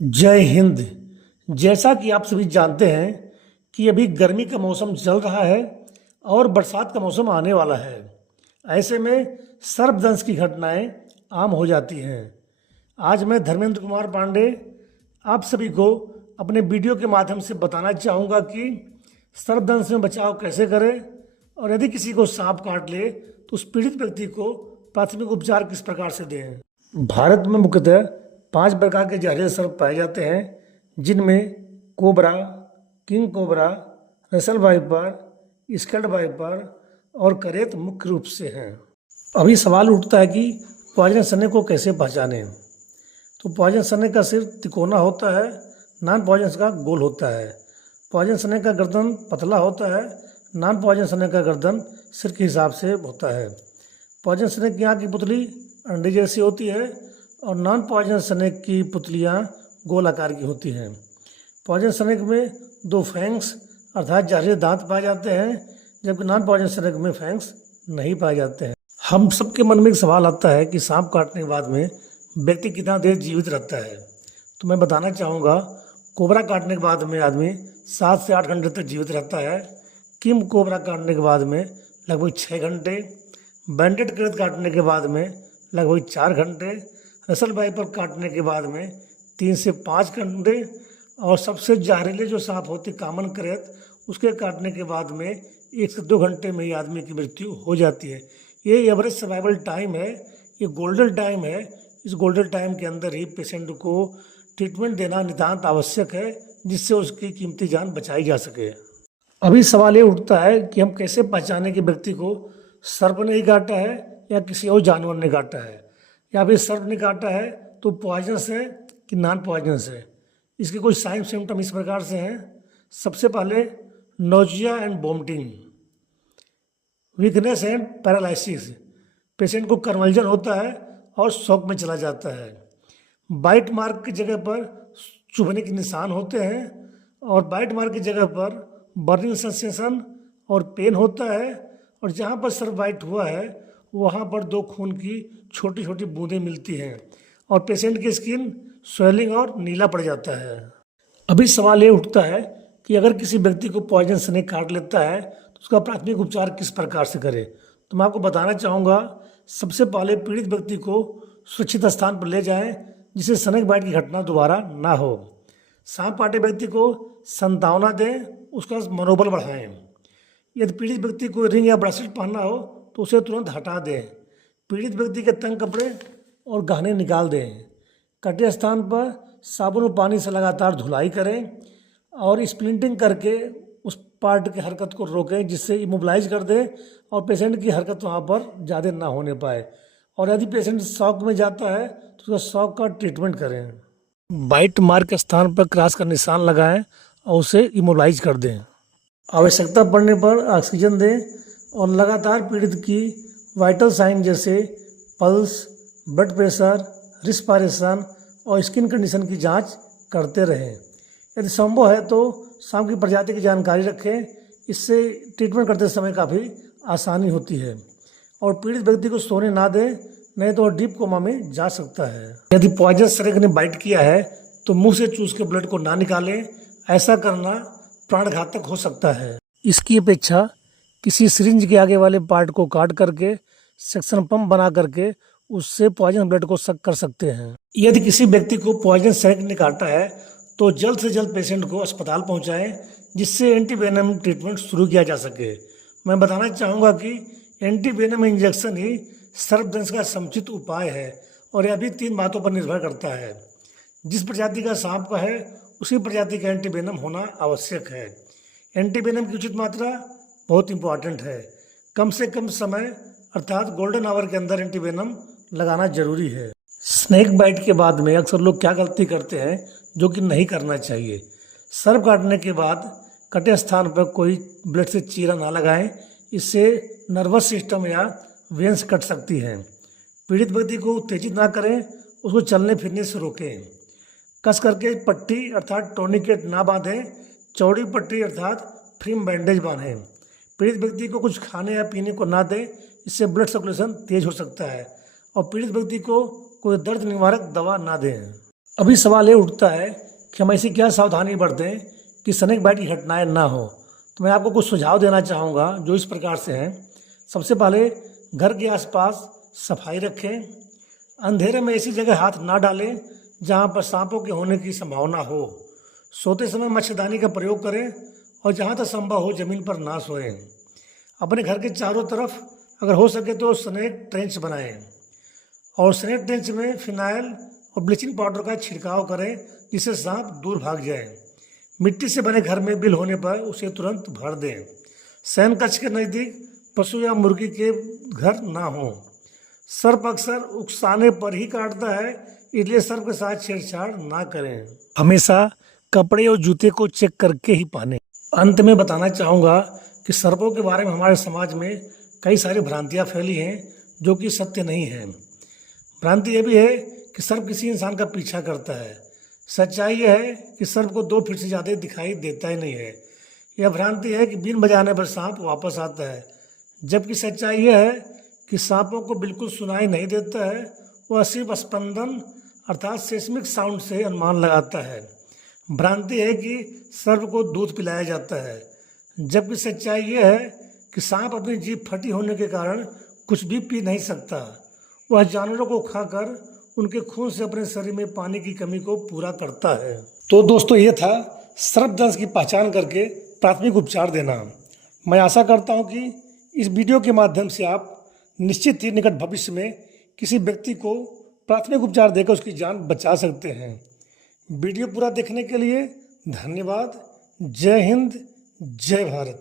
जय हिंद। जैसा कि आप सभी जानते हैं कि अभी गर्मी का मौसम चल रहा है और बरसात का मौसम आने वाला है। ऐसे में सर्पदंश की घटनाएं आम हो जाती हैं। आज मैं धर्मेंद्र कुमार पांडे आप सभी को अपने वीडियो के माध्यम से बताना चाहूँगा कि सर्पदंश में बचाव कैसे करें और यदि किसी को सांप काट ले तो उस पीड़ित व्यक्ति को प्राथमिक उपचार किस प्रकार से दें। भारत में मुख्यतः 5 प्रकार के जहरीले सर्प पाए जाते हैं, जिनमें cobra, king cobra, Russell viper, scaled viper और करेत मुख्य रूप से हैं। अभी सवाल उठता है कि पॉइजन स्नेक को कैसे पहचानें। तो पॉइजन स्नेक का सिर तिकोना होता है, नॉन पॉइजन का गोल होता है। पॉइजन स्नेक का गर्दन पतला होता है, नॉन पॉइजन स्नेक का गर्दन सिर के हिसाब से होता है। पॉइजन स्नेक की आँख की पुतली अंडे जैसी होती है और नॉन पॉइजन स्नेक की पुतलियाँ गोल आकार की होती हैं। पॉइजन स्नेक में 2 फैंग्स अर्थात जहरीले दांत पाए जाते हैं, जबकि नॉन पॉइजन स्नेक में फैंग्स नहीं पाए जाते हैं। हम सबके मन में एक सवाल आता है कि सांप काटने के बाद में व्यक्ति कितना देर जीवित रहता है। तो मैं बताना चाहूँगा, कोबरा काटने के बाद में आदमी 7 से 8 घंटे तक जीवित रहता है। किंग कोबरा काटने के बाद में लगभग 6 घंटे, बैंडेड करेत काटने के बाद में लगभग 4 घंटे, रसल वाइपर काटने के बाद में 3 से 5 घंटे और सबसे जहरीले जो सांप होते कॉमन करेत, उसके काटने के बाद में 1 से 2 घंटे में ही आदमी की मृत्यु हो जाती है। ये एवरेज सर्वाइवल टाइम है, ये गोल्डन टाइम है। इस गोल्डन टाइम के अंदर ही पेशेंट को ट्रीटमेंट देना नितांत आवश्यक है, जिससे उसकी कीमती जान बचाई जा सके। अभी सवाल ये उठता है कि हम कैसे पहचाने कि व्यक्ति को सर्प ने ही काटा है या किसी और जानवर ने काटा है, या फिर सर्प ने काटा है तो पॉइजनस है कि नॉन पॉइजनस है। इसके कुछ साइन सिम्टम इस प्रकार से हैं। सबसे पहले nausea and vomiting, weakness and paralysis, patient को कन्वल्जन होता है और शॉक में चला जाता है। बाइट मार्क की जगह पर चुभने के निशान होते हैं और बाइट मार्क की जगह पर बर्निंग सेंसेशन और पेन होता है, और जहाँ पर सर्प बाइट हुआ है वहाँ पर 2 खून की छोटी छोटी बूंदें मिलती हैं और पेशेंट की स्किन स्वेलिंग और नीला पड़ जाता है। अभी सवाल ये उठता है कि अगर किसी व्यक्ति को पॉइजन स्नेक काट लेता है तो उसका प्राथमिक उपचार किस प्रकार से करें। तो मैं आपको बताना चाहूँगा, सबसे पहले पीड़ित व्यक्ति को सुरक्षित स्थान पर ले जाएं, जिससे स्नेक बाइट की घटना दोबारा ना हो। सांप काटे व्यक्ति को सांत्वना दें, उसका मनोबल बढ़ाएं। यदि पीड़ित व्यक्ति को रिंग या ब्रेसलेट पहनना हो तो उसे तुरंत हटा दें। पीड़ित व्यक्ति के तंग कपड़े और गहने निकाल दें। कटे स्थान पर साबुन और पानी से लगातार धुलाई करें और स्प्लिंटिंग करके उस पार्ट की हरकत को रोकें, जिससे इमोबिलाइज कर दें और पेशेंट की हरकत वहाँ पर ज़्यादा ना होने पाए। और यदि पेशेंट शॉक में जाता है तो उसका शॉक का ट्रीटमेंट करें। बाइट मार्क के स्थान पर क्रॉस का निशान लगाएं और उसे इमोबिलाइज कर दें। आवश्यकता पड़ने पर ऑक्सीजन दें और लगातार पीड़ित की वाइटल साइन जैसे पल्स, ब्लड प्रेशर, रिस्पायरेशन और स्किन कंडीशन की जांच करते रहें। यदि संभव है तो सांप की प्रजाति की जानकारी रखें, इससे ट्रीटमेंट करते समय काफ़ी आसानी होती है। और पीड़ित व्यक्ति को सोने ना दें, नहीं तो डीप कोमा में जा सकता है। यदि पॉइजन स्नेक ने बाइट किया है तो मुंह से चूस के ब्लड को ना निकालें, ऐसा करना प्राणघातक हो सकता है। इसकी अपेक्षा किसी सिरिंज के आगे वाले पार्ट को काट करके सक्शन पंप बना करके उससे पॉइजन ब्लड को सक कर सकते हैं। यदि किसी व्यक्ति को पॉइजन स्नेक ने काटा है तो जल्द से जल्द पेशेंट को अस्पताल पहुंचाएं, जिससे एंटीवेनम ट्रीटमेंट शुरू किया जा सके। मैं बताना चाहूँगा कि एंटीवेनम इंजेक्शन ही सर्पदंश का समुचित उपाय है और यह भी 3 बातों पर निर्भर करता है। जिस प्रजाति का सांप का है उसी प्रजाति का एंटीवेनम होना आवश्यक है। एंटीवेनम की उचित मात्रा बहुत इंपॉर्टेंट है। कम से कम समय अर्थात गोल्डन आवर के अंदर एंटीवेनम लगाना जरूरी है। स्नेक बाइट के बाद में अक्सर लोग क्या गलती करते हैं जो कि नहीं करना चाहिए। सर्प काटने के बाद कटे स्थान पर कोई ब्लेड से चीरा ना लगाएं, इससे नर्वस सिस्टम या वेंस कट सकती हैं। पीड़ित व्यक्ति को उत्तेजित ना करें, उसको चलने फिरने से रोकें। कस करके पट्टी अर्थात टोर्निकेट ना बांधें, चौड़ी पट्टी अर्थात फ्रीम बैंडेज बांधें। पीड़ित व्यक्ति को कुछ खाने या पीने को ना दें, इससे ब्लड सर्कुलेशन तेज हो सकता है। और पीड़ित व्यक्ति को कोई दर्द निवारक दवा ना दें। अभी सवाल ये उठता है कि हम ऐसी क्या सावधानी बरतें कि स्नेक बाइट की घटनाएं ना हो। तो मैं आपको कुछ सुझाव देना चाहूँगा जो इस प्रकार से हैं। सबसे पहले घर के आसपास सफाई रखें। अंधेरे में ऐसी जगह हाथ ना डालें जहाँ पर सांपों के होने की संभावना हो। सोते समय मच्छरदानी का प्रयोग करें और जहाँ तक संभव हो ज़मीन पर ना सोएं। अपने घर के चारों तरफ अगर हो सके तो स्नेक ट्रेंच बनाएं और स्नेक ट्रेंच में फिनाइल और ब्लीचिंग पाउडर का छिड़काव करें जिससे सांप दूर भाग जाए। मिट्टी से बने घर में बिल होने पर उसे तुरंत भर दें। शयन कक्ष के नज़दीक पशु या मुर्गी के घर ना हो। सर्प अक्सर उकसाने पर ही काटता है, इसलिए सर्प के साथ छेड़छाड़ ना करें। हमेशा कपड़े और जूते को चेक करके ही पहने। अंत में बताना चाहूँगा कि सर्पों के बारे में हमारे समाज में कई सारी भ्रांतियाँ फैली हैं जो कि सत्य नहीं है। भ्रांति ये भी है कि सर्प किसी इंसान का पीछा करता है। सच्चाई यह है कि सर्प को 2 फीट से ज़्यादा दिखाई देता ही नहीं है। यह भ्रांति है कि बीन बजाने पर सांप वापस आता है, जबकि सच्चाई यह है कि सांपों को बिल्कुल सुनाई नहीं देता है। वह सिर्फ स्पंदन अर्थात सेस्मिक साउंड से अनुमान लगाता है। भ्रांति है कि सर्प को दूध पिलाया जाता है, जबकि सच्चाई यह है कि सांप अपनी जीभ फटी होने के कारण कुछ भी पी नहीं सकता। वह जानवरों को खाकर उनके खून से अपने शरीर में पानी की कमी को पूरा करता है। तो दोस्तों ये था सर्पदंश की पहचान करके प्राथमिक उपचार देना। मैं आशा करता हूँ कि इस वीडियो के माध्यम से आप निश्चित ही निकट भविष्य में किसी व्यक्ति को प्राथमिक उपचार देकर उसकी जान बचा सकते हैं। वीडियो पूरा देखने के लिए धन्यवाद। जय हिंद, जय भारत।